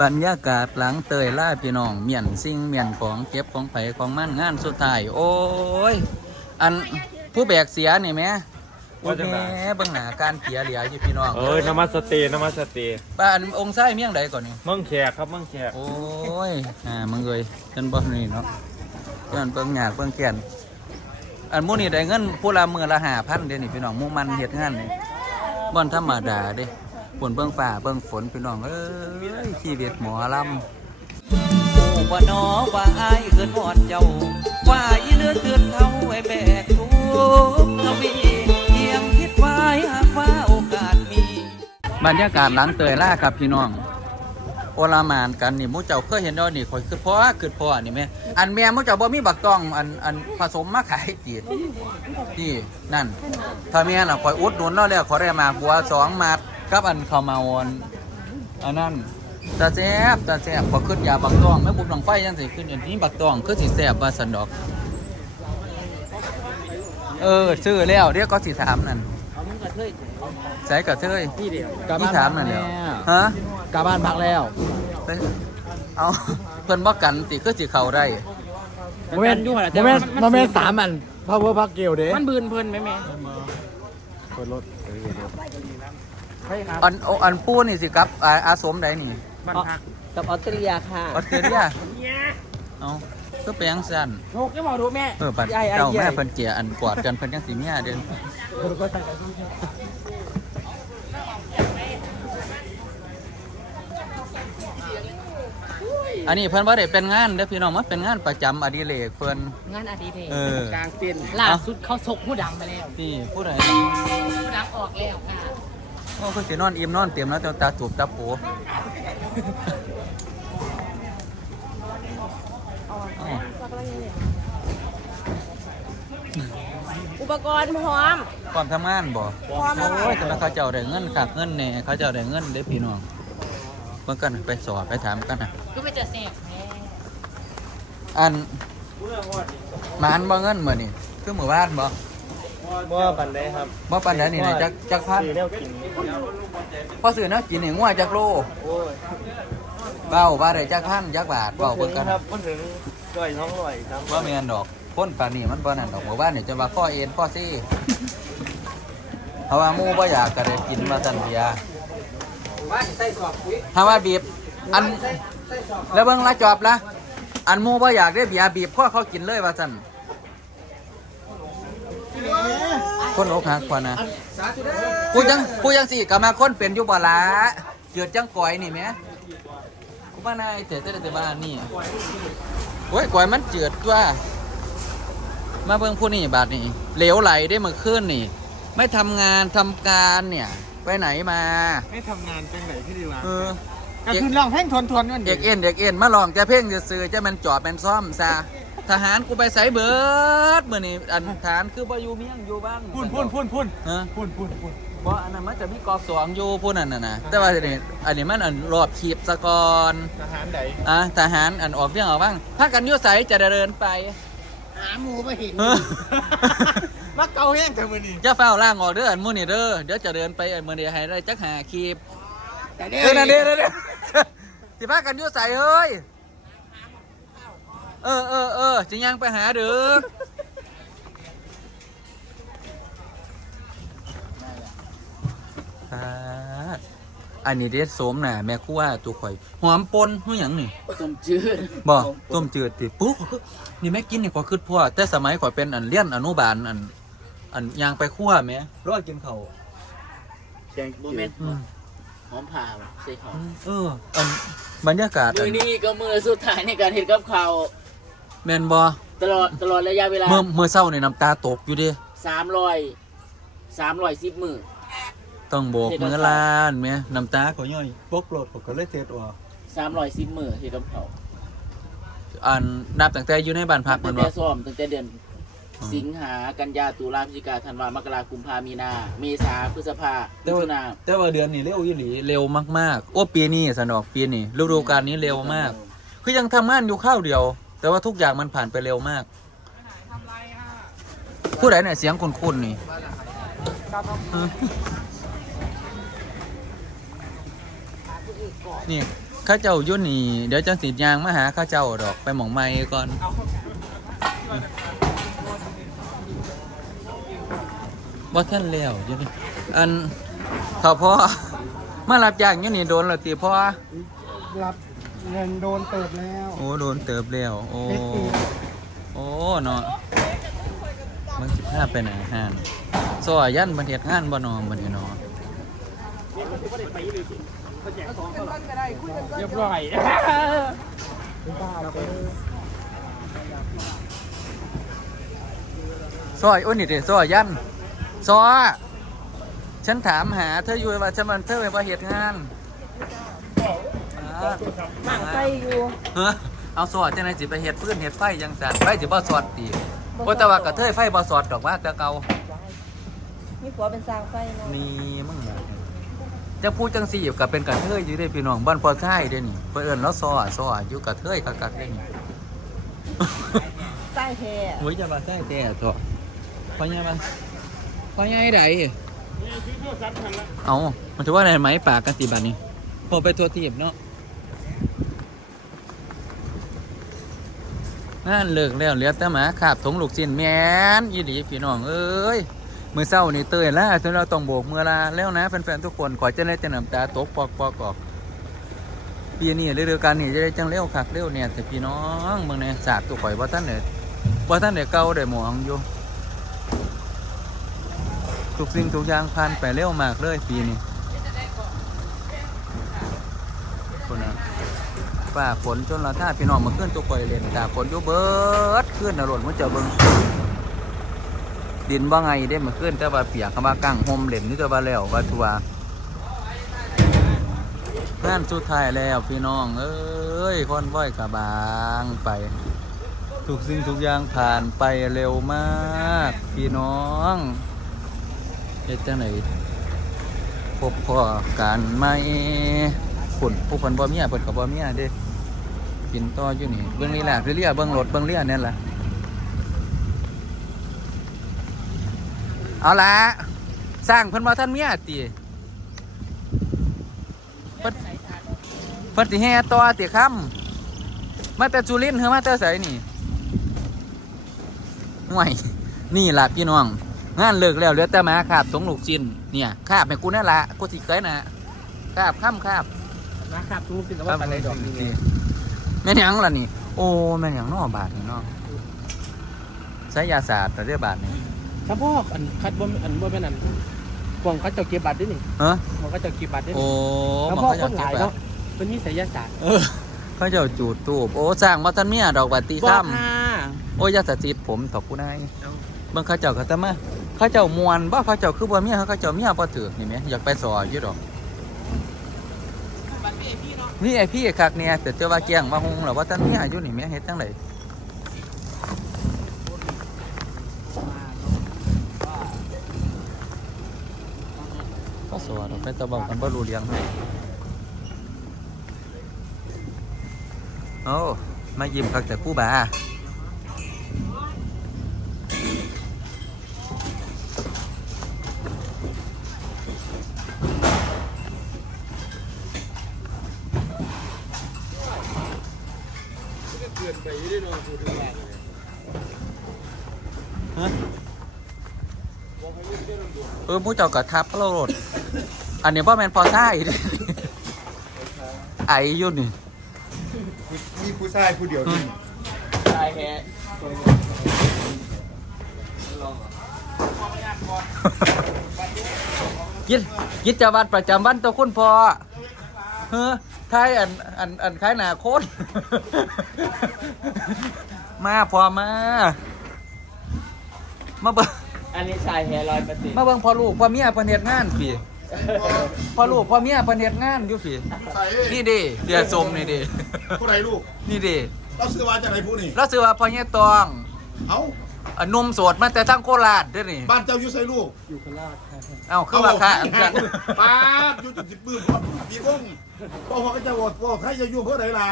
บรรยากาศหลังเตยล่าพี่น้องเมียนสิ่งเมียนของเก็บของไผของมันงานสุดท้าย โอ้ย อันผู้แบกเสียนี่แหม่โอ้ยแหม่เบิ่งหน้าการเสียเหลียอยู่พี่น้องเอ้ยนมัสเตย์นมัสเตย์บ้านองค์ไส้เมี่ยงใดก่อนนี่เมืองแขกครับเมืองแขกโอ้ยอ่ามึงเลยจนบ่นี่เนาะจนเบิ่งหยากเบิ่งแก่นอันหมู่นี่ได้เงินผู้ละมื้อละ5,000เด้นี่พี่น้องหมู่มันเฮ็ดงานนี่บ่ธรรมดาเด้ ฝนเบิ่งฟ้าเบิ่งฝนพี่น้องเอ้ยชีวิตหมอลำโอ้ว่าน้อว่าอายเกินหอดเจ้า ว่าอีเลือเตือนเท่าไว้แบกทุกทวีเพียงคิดไว้หากว่าโอกาสมี บรรยากาศหลังเตยล่าครับพี่น้อง โอลามานกันนี่หมูเจ้าเคยเห็นดอกนี่ข่อยคือพ่อคือพ่อนี่แม่อันแม่หมูเจ้าบ่มีบักต้องอันอันผสมมาขายจีดนี่นั่นถ้าแม่น่ะข่อยอุดหนุนแล้วแล้วขอได้มาบัวสองมาด กับอันข้าวเมาอันอันนั้นตาแซ่บตาแซ่บพอขึ้นยาบักต้องแม่บุญบังไฟยังสิขึ้นอันนี้บักต้องคือสิแซ่บว่าสันดอก เออซื้อแล้วเดี๋ยวก็สิถามนั่นเอามึงกระเทยใส่กระเทยพี่เดียวที่ถามนั่นแล้วฮะกลับบ้านพักแล้วเอ้ยเอาเพิ่นบ่กันติคือสิเข้าได้โมเมนต์อยู่หั่นแหละโมเมนต์แต่มันโมเมนต์สามอันพาวเวอร์พักเกลเด้มันบืนเพิ่นไหมแม่เปิดรถเออเดี๋ยว ใช่ครับอันโออันปูนี่สิครับอาอาสมใดนี่บ้านพักกับออสเตรเลียค่ะออสเตรเลียเอาก็ไปยังสั่นโชคจะบอกดูแม่เออปัดใหญ่ไอ้เจ้าใหญ่แม่เพิ่นเจียอันกอดกันเพิ่นจังสิเมียเด้ออันนี้เพิ่นบ่ได้เป็นงานเด้อพี่น้องมันเป็นงานประจำอดิเรกเพิ่นงานอดิเรกเออกลางเต้นล่าสุดเขาสกผู้ดังไปแล้วนี่ผู้ใดผู้ดังออกแล้วค่ะโอ้เพิ่นสินอนอิ่มนอนเต็มแล้วแต่ตาจูบตาโปอ้าวอุปกรณ์พร้อมความทำงานบ่โอ้ยแต่ว่าเขาเจ้าได้เงินคักเงินแหน่เขาเจ้าได้เงินเด้อพี่น้องเพิ่นกันไปสอบไปถามกันนะก็ไปจะเสพแม่อันหมานบ่เงินมื้อนี่คือมื้อวานบ่ ว่าปันได้ครับบ่ปานใดนี่นะจักจักพัน ซื้อแล้วกินพอซื้อแนวกินนี่งัวจักโลโอ้ยเว้าว่าได้จักพันจักบาทเว้าเบิ่งกันครับมันถึงร้อยท้องร้อยครับว่าแม่นดอกคนปานนี้มันบ่นั่นดอกหมู่บ้านนี่จะว่าข้อเอ็นข้อซี่เพราะว่าหมู่บ่อยากก็ได้กินมาซั่นเดียบ้านใส่สอบคุยถ้าว่าบีบอันใส่ใส่สอบแล้วเบิ่งละจอบละอันหมู่บ่อยากได้เบียร์บีบข้อเขากินเลยว่าซั่น คนอกหักกว่านะสาธุเด้อผู้ยังผู้ยังสิก็มาคนเป็นอยู่บ่ละเกิดจังก่อยนี่แหมกูว่านายแต่แต่แต่บ้านนี่โอ้ยก่อยมันเจือดตัวมาเบิ่งผู้นี่บาดนี่เหลวไหลได้เมื่อคืนนี่ ไม่ทำงานทำการเนี่ย ไปไหนมา ไม่ทำงานเป็นไหนพี่ดีวะเออก็คือลองเพลงทวนทวนๆกันเด็กเอ็นเด็กเอ็นมาลองจะเพ่งจะซื้อจะมันจอดเป็นซ่อมซะ ทหารกูไปใส่เบิดมื่อนี่อันทหารคือบ่อยู่เมียงอยู่บ้านพุ่นพุ่นพุ่นพุ่นฮะพุ่นพุ่นพุ่นเพราะอันนั้นมันจะมีกอบสองอยู่พูดนั่นน่ะนะแต่ว่าอันนี้อันนี้มันอันรอบขีบสะกอนทหารไหนอะทหารอันออกเรื่องออกบ้างถ้ากันอยุ่ใสจะเดินไปหาหมูมาเห็นเออมาเกาแห้งแต่มือนี้จะเฝ้าล่างออกเด้ออันมื้อนี่เด้อเดี๋ยวจะเดินไปอันมื้อนี้ให้ได้จักหาขีบแต่เออนั่นเด้อนั่นเด้อสิพากันอยู่ใสเอ้ยเออเออเออ จะยังไปหาเด้อครับอันนี้เด็ดสมน่ะแม่ครัวตัวข่อยหอมปนหัวหยังนี่ต้มจืดบ่ต้มจืดติปุ๊นี่แม่กินนี่ขอยคิดพ่อแต่สมัยข่อยเป็นอันเลี้ยนอนุบาลอัน อันยางไปคั่วแม่รอดกินเขาวแกงโมเมนต์อืมหอมผ่าใส่หอมเอออันบรรยากาศมือัอนนี้ก็มือสุดท้ายในการเห็นกับเขาว แม่นบ่ตลอดตลอดระยะเวลาเมื่อเมื่อเช้านี่น้ำตาตกอยู่เดิสามร้อยสามร้อยสิบมือ ต้องโบกมือลานแม่น้ำตาก็ย่อยปกโลดก็เลยเทศออกสามร้อยสิบมือเห็นกับเขาวอันนับตั้งแต่อยู่ในบ้านพักตั้มันงบ่แต่ซ้อมตั้งแต่เดือนอืมสิงหากันยาตุลาพฤศจิกาธันวามกรากุมภามีนา เมษาพฤษภามิถุนาแต่ว่าเดือนนี้เร็วอีหลีเร็วมากๆ โอ้ปีนี้สนอกปีนี้ฤดูกาลนี้เร็วมาก คือยังทำงานอยู่ข้าวเดียว แต่ว่าทุกอย่างมันผ่านไปเร็วมากผู้ใดเนี่ยเสียงคุ้นๆนี่เออนี่เข้าเจ้าอยุ่นี่ เดี๋ยวจังสิยางมาหาเข้าเจ้าดอกไปหมองไม้ก่อนบ่ท่านแล้วอยุ่นี่อันเขาพ่อมารับจ้างอยุ่นี่โดนและตีพ่อรับ เงินโดนเติบแล้วโอ้โดนเติบแล้วโอ้เฮ็ดอีกโอ้เนาะมันสิพาไปไหนห้านซอยยันบันเทียดงานบ่นอบันเทียนอเรียบร้อยซอยโอ้นี่เด้ซอยยันซอฉันถามหาเธออยู่ว่าฉันมันเธอไปว่าเหตุงานอ่า หนังไฟอยู่เฮ้อเอาสอดจังไหนสิไปเฮ็ดพื้นเฮ็ดไฟยังสั่นไฟสิบ่สอดตีโอ้แต่ว่ากระเทยไฟบ่สอดดอกว่าแต่เก่ามีผัวเป็นสร้างไฟเนาะนี่มึงน่ะจะพูดจังสี่กับเป็นกระเทยอยู่ได้พี่น้องบ้านปอท้ายเด้นี่เพิ่นเอิ้นแล้วซอซออยู่กระเทยคักๆเด้นี่ใต้แท้โอ้ยจะมาใต้แต่เถอะพอยังมาพอยังไงไดเอามันจะว่าอะไรไหมปากกันสิบัดนี้พอไปทัวทีบเนาะ งานเลิกแล้วเหลือแต่หมาขาบถงลูกจินแมนยี่ดีพี่น้องเอ้ยมือเศร้านี่เตยแล่าจนเราต้องโบกมือลาแล้วนะแฟนๆทุกคนขอจะได้จะน้ำตาตกปอกปอกออกปีนี้เรื่อยๆกันนี่จะได้จังเร็วคักเร็วเนี่ยแต่พี่น้องเมืองเนี่ยศาสตร์ตัวข่อยว่าท่านเนี่ยว่าท่านเนี่ยเก่าได้หมองอยู่ทุกสิ่งทุกอย่างผ่านไปเร็วมากเลยปีนี้นะ ฝ่าฝนจนเราท่าพี่น้องมาขึ้นตัวข่อยเล่นตาฝนอยู่เบิดขึ้นนรดมันจะเบิ่งดินว่าไงได้มาขึ้นแต่ว่าเปียกคำว่ากั้งโฮมเล่นนี่จะว่าแล้วว่าทัวงานสุดท้ายแล้วพี่น้องเอ้ยค่อนว้อยกระบางไป ทุกสิ่งทุกอย่างผ่านไปเร็วมาก พี่น้องเฮ็ดจังไหนพบพ่อกันไหมฝุ่นผู้คนบ่เมียเปิดกับบ่เมียเด้ กินต่ออยู่นี่เบิ่งนี่แหละเรียเบิ่งรถเบิ่งเรียนั่นแหละเอาละสร้างเพิ่นบ่ท่านเมียติเพิ่นเพิ่นสิแห่ต่อติค่ำมาแต่จุลินเฮอมาแต่ไสนี่ห่วยนี่ล่ะพี่น้อง งานเลิกแล้วเหลือแต่มาขาบสงลูกจินเนี่ยขาบให้กูนั่นละกูสิเคยนะขาบข้ามขาบนะครับทุกสิ่งว่าปันในดอกนี้ แม่นหยังล่ะนี่ โอ้แม่นหยังเนอบาทนี่เนาะใช้ยาศาสตร์แต่เรียบาทนี่ถ้าพ่ออันคัดบ่อันบ่แม่นอันพวงเขาเจ้าเก็บบัตรด้วยนี่เฮ้อพวงเขาเจ้าเก็บบัตรด้วยโอ้ถ้ามันพ่อเขาคเจะนหเก็บลายแบเนาะบเป็นนิสัยศาสตร์เออเขาเจะจูดตูบโอ้สร้างมาทันเมียดอกบัตตีบอกซ้ค่ะำโอ้ยยาสติดผมตอกกูนายเบิ่งเขาเจ้าเขาตะมาเขาเจ้ามวนบ่เขาเจ้าคือบ่เมียเขาเจ้าเมียบ่ถือนี่แหมอยากไปสออยู่ดอก นี่ไอพี่คักเนี่ยแต่เจ้าว่าแกงมาหงหรอว่าท่านนี่อายุนี่แม่เฮ็ดจังไดก็สวัสดีไปตะบอกันบ่รู้เรียงให้โอ้มายิ้มคักแต่กู้บ่า เออผู้เจ้าก็ทับโลด อันนี้บ่แม่นพอใช่ไออยู่นี่มีผู้ชายผู้เดียวนี่ตายแฮะกิจกิจวัตรประจำวันตัวคุณพ่อเฮ้อ ทายอันอันอันคล้ายหนาโคตร มาพอมา มาเบิ่งอันนี้ชายแฮร้อยเปอร์เซ็นต์มาเบิ่งพ่อลูกพ่อเมียเพิ่นเฮ็ดงานพี่พ่อลูกพ่อเมียเพิ่นเฮ็ดงานอยู่พี่ใส่นี่ดิเดี๋ยวสมนี่ดิผู้ใดลูกนี่ดิเราซื้อมาจากไหนผู้นี่เราซื้อว่าพ่อเฮียตอง เอ้า อันหนุ่มโสดมาแต่ทั้งโคราชเด้อนี่บ้านเจ้าอยู่ไสลูกอยู่โคราชค่ะเอ้าคือว่าค่ะอันกันป้าบอยู่จุดสิบปื้มพ่อปีวงพ่อพ่อก็จะโหวตพ่อใครจะอยู่เพื่อไหนล่ะ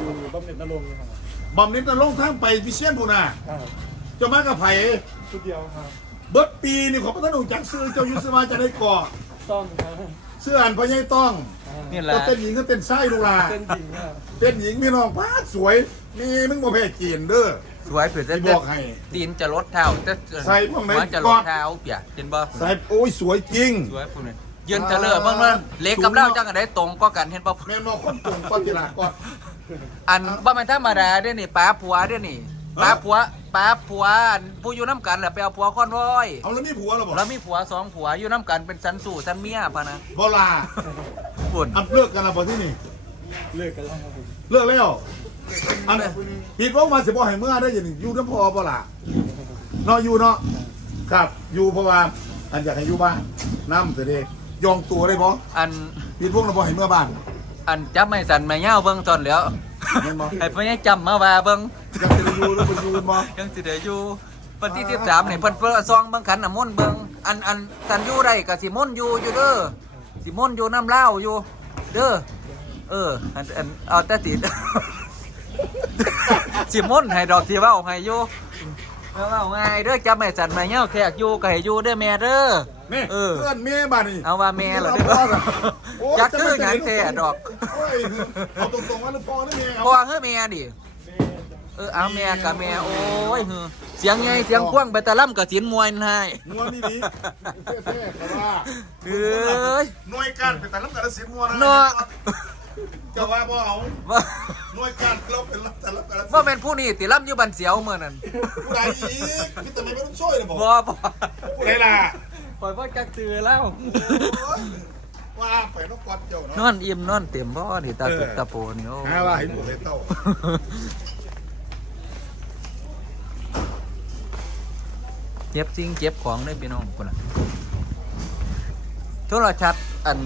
อยู่บำเหน็จนรงค์ครับบอมเน้นตะลงทางไปวิเชียนพูน่ะครับเจะมากับไผ่ชุดเดียวครับเบิดปีนี่ของพระท่านองค์จักซื้อเจ้าอยู่ซื้อมาจากไหนก่อต้องครับเสื้ออันพ่อใหญ่ต้องครับนี่แหละก็เต้นหญิงก็เต้นไส้ลูกหลาเป็นจริงอะเต้นหญิงพี่น้องป้าดสวยนี่มึงบ่แพ้เกียนเด้อ สวยเผื่อจะที่บอกให้ ตีนจะลดเท้าจะใส่พวกไหน หัวจะลก่อดนเท้าเปียกเห็นบ่ใส่โอ้ยสวยจริง สวยพวกนี้ยืนเจะเลิศบ้างว่าเล็กกับเล่าจังกันได้ตรงก็กันเห็นบ่แม่นบอกคนตรงก่อนกีฬาก่อน อันว่ามันธรรมดาเด้อนี่ป้าผัวเด้อนี่ป้าผัวป้าผัวอันผู้อยู่น้ำกันแหละไปเอาผัวคอนวอย เอาแล้วมีผัวแล้วบอกแล้วมีผัวสองผัวอยู่น้ำกันเป็นสันสู่สันเมียพะนะบลาฝุ่นอันเลิกกันแล้วบ่ที่นี่ เลิกกันแล้วครับผมเลิกแล้วอัน ผิดว่ามาสิบ่ให้เมื่อได้อยังอยู่น้ำพอบ่ล่ะเนาะอยู่เนาะครับอยู่เพราะว่าอันอยากให้อยู่บ้านน้ำเสด็จยองตัวได้บ่อันผิดพวกเราบ่ให้เมื่อบ้านอันจับไม่สันไม่เง่าเบิ่งตอนแล้วแม่นบ่ให้พ่อใหญ่จำมาว่าเบิ่งยังจะได้อยู่หรือบ่อยู่กันบ่ยังสิได้อยู่วันที่สิบสามนี่เพิ่นเพิ่นซองเบิ่งขันน้ำมนต์เบิ่งอันอันกันอยู่ได้ก็สิมนต์อยู่อยู่เด้อสิมนต์อยู่น้ำเหล้าอยู่ เด้อเอออันอันเอาแต่ติด สิมนต์ให้ดอกที่เว้าให้อยู่เว้าง่ายเด้อจับไม่สันไม่เง่าแขกอยู่ก็ให้อยู่เด้อแม่เด้อนี่เออเพื่อนแม่บ้านนี่เอาว่าแม่เหรอเด้เด้อโอ้จักคือหยังแท้ดอกโอ้ยเอาตรงๆว่าหรือพ่อหรือแม่เอา พ่อเฮ้ยแม่ดิ เออเอาแม่กับแม่โอ้ยหือเสียงไงเสียงคว้างไปตะล่ำกับสินมวยนายงัวนี่ดีแท้ๆครับว่า เอ้ย หน่วยการเป็นแต่ลำแต่ละสิบงัวนะเนาะ จะว่าบ่เอาว่าหน่วยการเราเป็นลำแต่ละแต่ละสิบว่าเป็นผู้นี่ติล่ำอยู่บันเสียวเมื่อนั้นผู้ใดอีกพี่แต่ไม่ต้องช่วยเลยบอกบ่บ่ผู้ใดล่ะปล่อยพ่อจักตือแล้วโอ้ยว่าไปนกกอดเจ้านเนาะอนอิ่มนอนเต็มพ่อนี่ตาตุกตาโปนี่โอ้หาว่าให้หมดเลยเต้าเจ็บจริงเจ็บของได้พี่น้องคนละโทรชัดอัน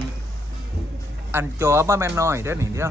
อันจอบ่แม่นน้อยเด้อนี่เดียว